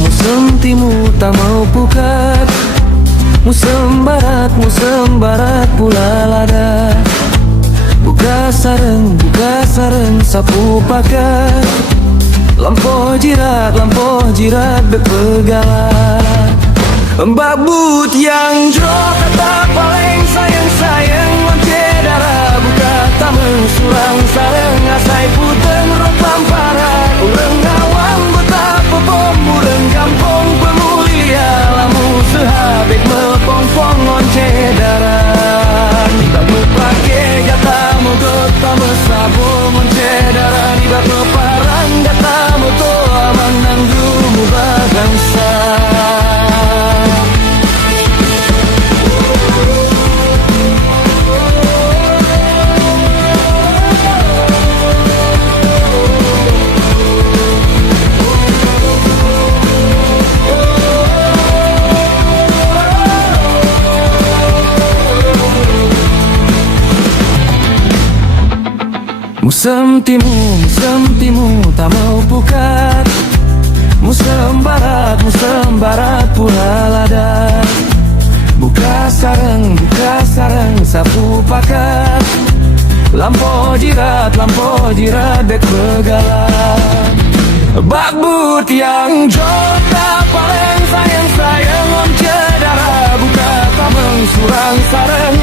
Musim timu tak mau pukat. Musim barat pula lada. Buka sareng sapu pakat. Lampu jirat berpegalan. Babut yang jo kata paling sayang lonce darah. Buka tamu surang sareng asai puteng rotam parat. Urang ngawang betapa pemurang kampung pemulia. Lamu sehabik mepongpong lonce darah. Tak mepake gata mogot tamu sabung lonce darah. Tidak meparang gata moto aman nanggumu bagangsa. Musim timu tak mau pukat. Musim barat pula lada. Buka sareng sapu pakat. Lampu jirat dek begalan. Babut yang jota paling sayang lonce darah. Buka tameng surang sareng